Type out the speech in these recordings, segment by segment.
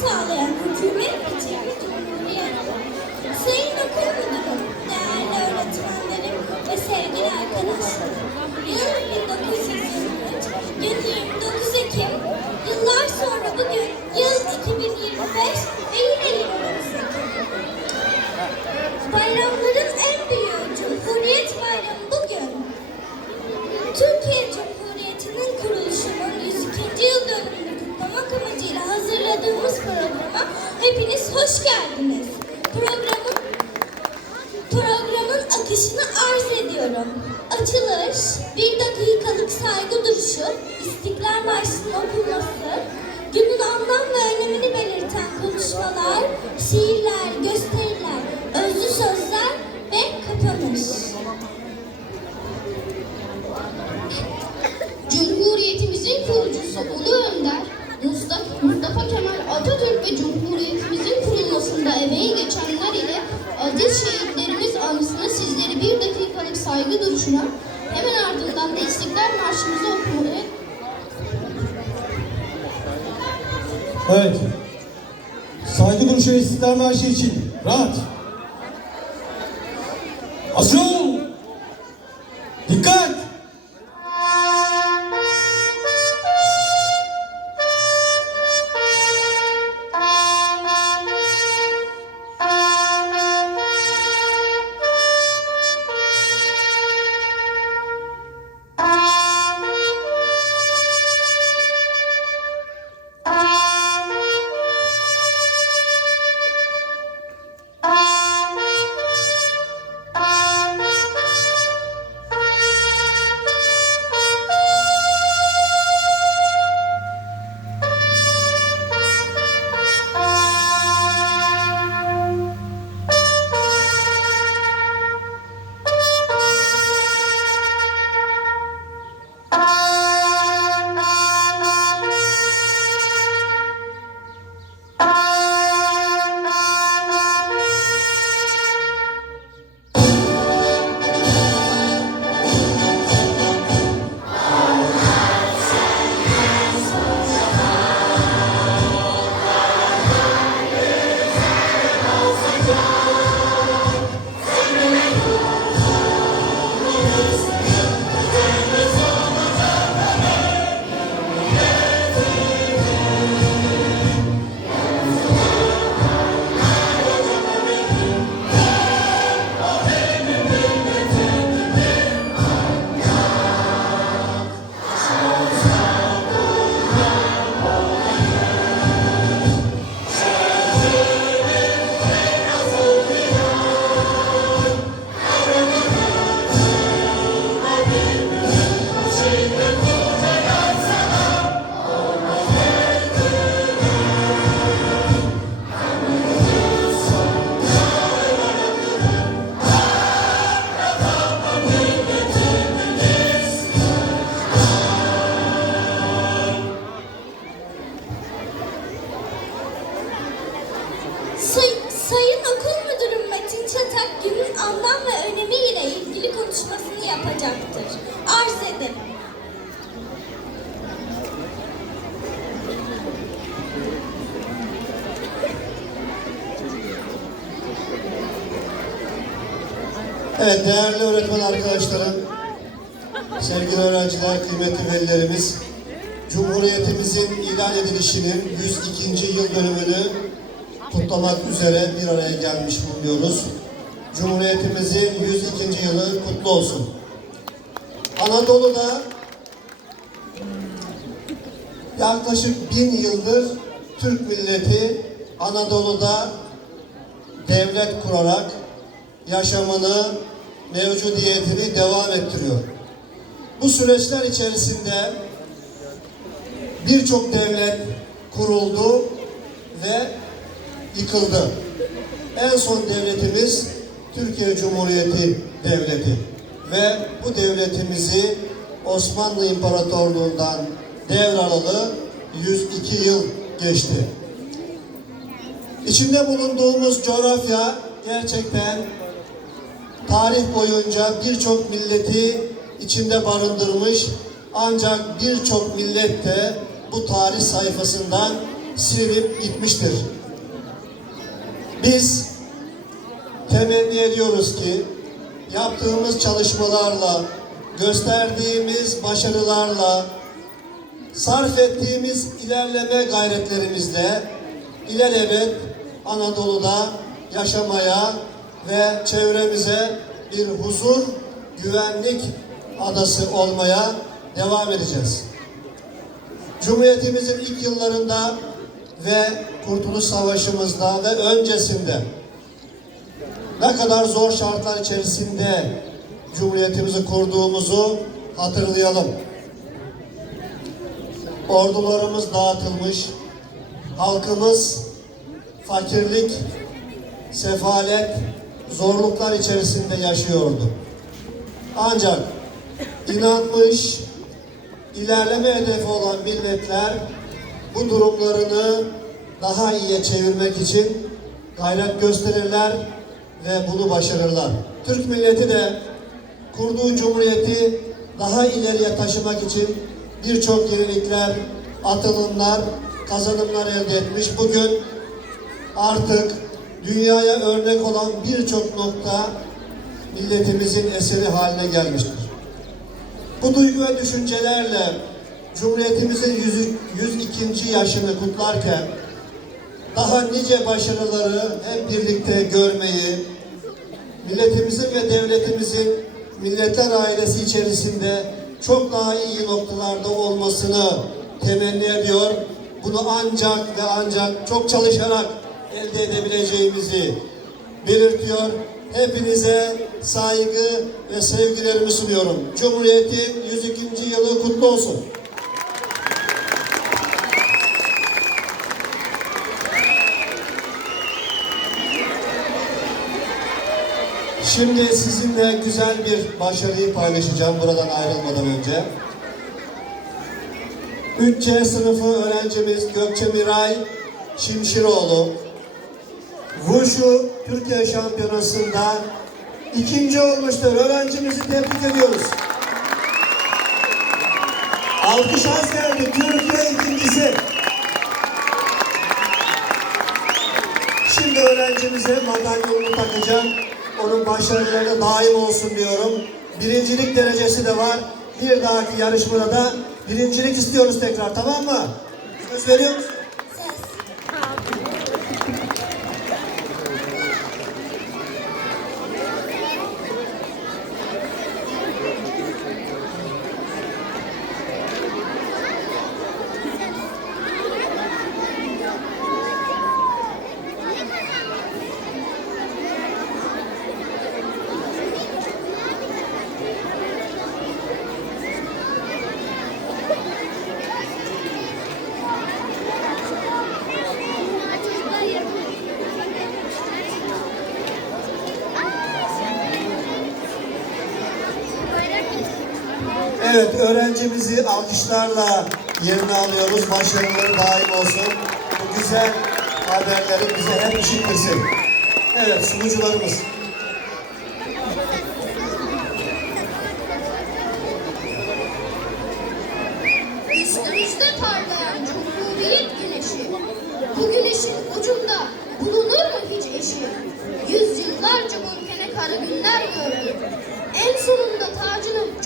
sağlayan hükümet için bir cumhuriyet. Sayın okul müdürüm, değerli öğretmenlerim ve sevgili arkadaşlarım. Yıl 1923, gün 29 Ekim, yıllar sonra bugün yıl 2025 ve yine 29 Ekim. Bayramların ediyorum. Açılış, bir dakikalık saygı duruşu, İstiklal Marşı'nın okunması, günün anlam ve önemini belirten konuşmalar, şiirler, gösteriler, özlü sözler ve kapanış. Cumhuriyetimizin kurucusu Ulu Önder Mustafa, Mustafa Kemal Atatürk ve Cumhuriyetimizin kurulmasında emeği geçenler ile aziz şehitlerimiz dakikalık saygı duruşuna hemen ardından da İstiklal Marşımızı okumaya Evet. Saygı duruşu ve İstiklal Marşı için rahat. Hazır ilan edilişinin 102. yıl dönümünü kutlamak üzere bir araya gelmiş bulunuyoruz. Cumhuriyetimizin 102. yılı kutlu olsun. Anadolu'da yaklaşık bin yıldır Türk milleti Anadolu'da devlet kurarak yaşamını, mevcudiyetini devam ettiriyor. Bu süreçler içerisinde birçok devlet kuruldu ve yıkıldı. En son devletimiz Türkiye Cumhuriyeti Devleti ve bu devletimizi Osmanlı İmparatorluğundan devralalı 102 yıl geçti. İçinde bulunduğumuz coğrafya gerçekten tarih boyunca birçok milleti içinde barındırmış ancak birçok millet de bu tarih sayfasından silinip gitmiştir. Biz temenni ediyoruz ki yaptığımız çalışmalarla, gösterdiğimiz başarılarla, sarf ettiğimiz ilerleme gayretlerimizle ilelebet Anadolu'da yaşamaya ve çevremize bir huzur, güvenlik adası olmaya devam edeceğiz. Cumhuriyetimizin ilk yıllarında ve Kurtuluş Savaşımızda ve öncesinde ne kadar zor şartlar içerisinde Cumhuriyetimizi kurduğumuzu hatırlayalım. Ordularımız dağıtılmış, halkımız fakirlik, sefalet, zorluklar içerisinde yaşıyordu. Ancak inanmış, ilerleme hedefi olan milletler bu durumlarını daha iyiye çevirmek için gayret gösterirler ve bunu başarırlar. Türk milleti de kurduğu cumhuriyeti daha ileriye taşımak için birçok yenilikler, atılımlar, kazanımlar elde etmiş. Bugün artık dünyaya örnek olan birçok nokta milletimizin eseri haline gelmiştir. Bu duygu ve düşüncelerle Cumhuriyetimizin 100, 102. yaşını kutlarken daha nice başarıları hep birlikte görmeyi, milletimizin ve devletimizin milletler ailesi içerisinde çok daha iyi noktalarda olmasını temenni ediyor. Bunu ancak ve ancak çok çalışarak elde edebileceğimizi belirtiyor. Hepinize saygı ve sevgilerimi sunuyorum. Cumhuriyetin 102. yılı kutlu olsun. Şimdi sizinle güzel bir başarıyı paylaşacağım buradan ayrılmadan önce. 3C sınıfı öğrencimiz Gökçe Miray Şimşiroğlu Wushu Türkiye Şampiyonası'nda ikinci olmuştur. Öğrencimizi tebrik ediyoruz. Alkış az geldi. Türkiye ikincisi. Şimdi öğrencimize madalyonunu takacağım. Onun başarıları daim olsun diyorum. Birincilik derecesi de var. Bir dahaki yarışmada da birincilik istiyoruz tekrar tamam mı? Söz veriyor musun? Ses. Evet, öğrencimizi alkışlarla yerine alıyoruz. Başarıları daim olsun. Bu güzel haberleri bize hep işittirsin. Evet, sunucularımız. Üstümüzde parlayan cumhuriyet güneşi. Bu güneşin ucunda bulunur mu hiç eşi? Yüzyıllarca bu ülke ne kara günler gördü. En sonunda tacını.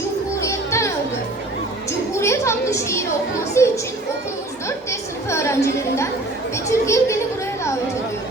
Adlı şiiri okuması için okulumuz 4D sınıfı öğrencilerinden Betül Girgen'i buraya davet ediyor.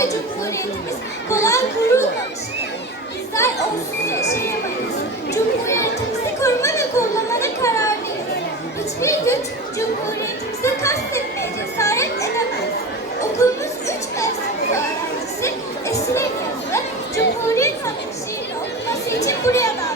ve Cumhuriyetimiz kolay kurulmamıştır. Bizler onsuz şey yaşayamayız. Cumhuriyetimizi koruma ve kollamana karar veririz. Hiçbir güç Cumhuriyetimize kastetmeye cesaret edemez. Okulumuz üç Kasım'da öğrencisi Esin Enyaz'da Cumhuriyet Hakkı şiirini okuması için buraya davet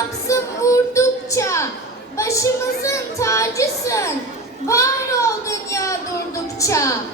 Yaksın vurdukça, başımızın tacısın, var ol dünya durdukça.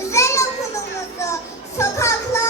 güzel okulumuzu, sokaklar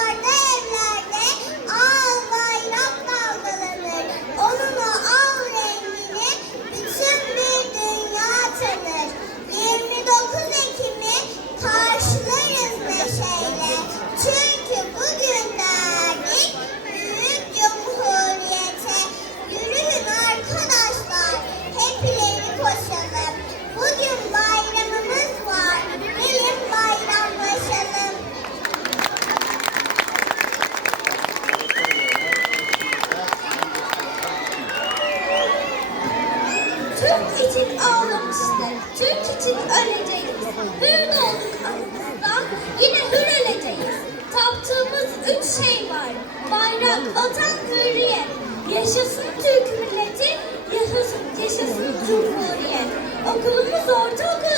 Akılımız orada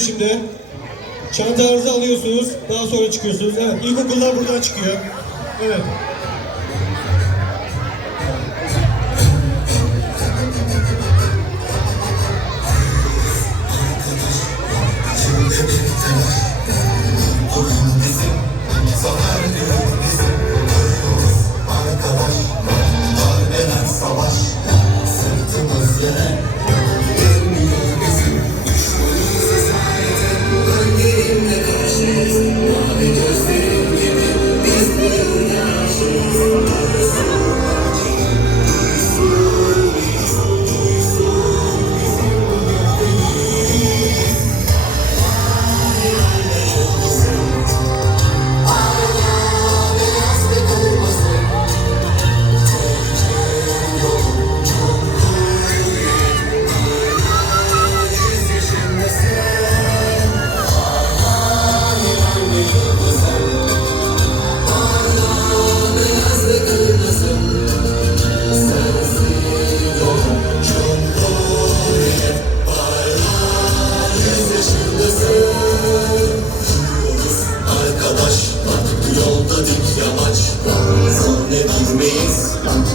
şimdi. Çantalarınızı alıyorsunuz. Daha sonra çıkıyorsunuz. Evet. İlkokullar buradan çıkıyor. Evet. Savaş, Yes.